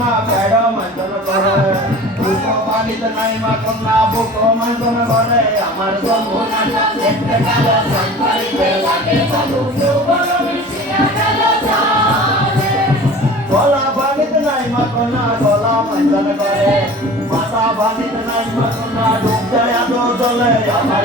না পেড় মন্তন করে বুক পানিতে নাই মাখন না বুক মন্তন করে আমার যমুনা দেখতে কালো সংকরিতে লাগে চালু বড় মিশিয়া কালো চালে গলা পানিতে নাই মাখন না গলা মন্তন করে মাথা পানিতে নাই মাখন না ডুব যায় আদো জলে আমার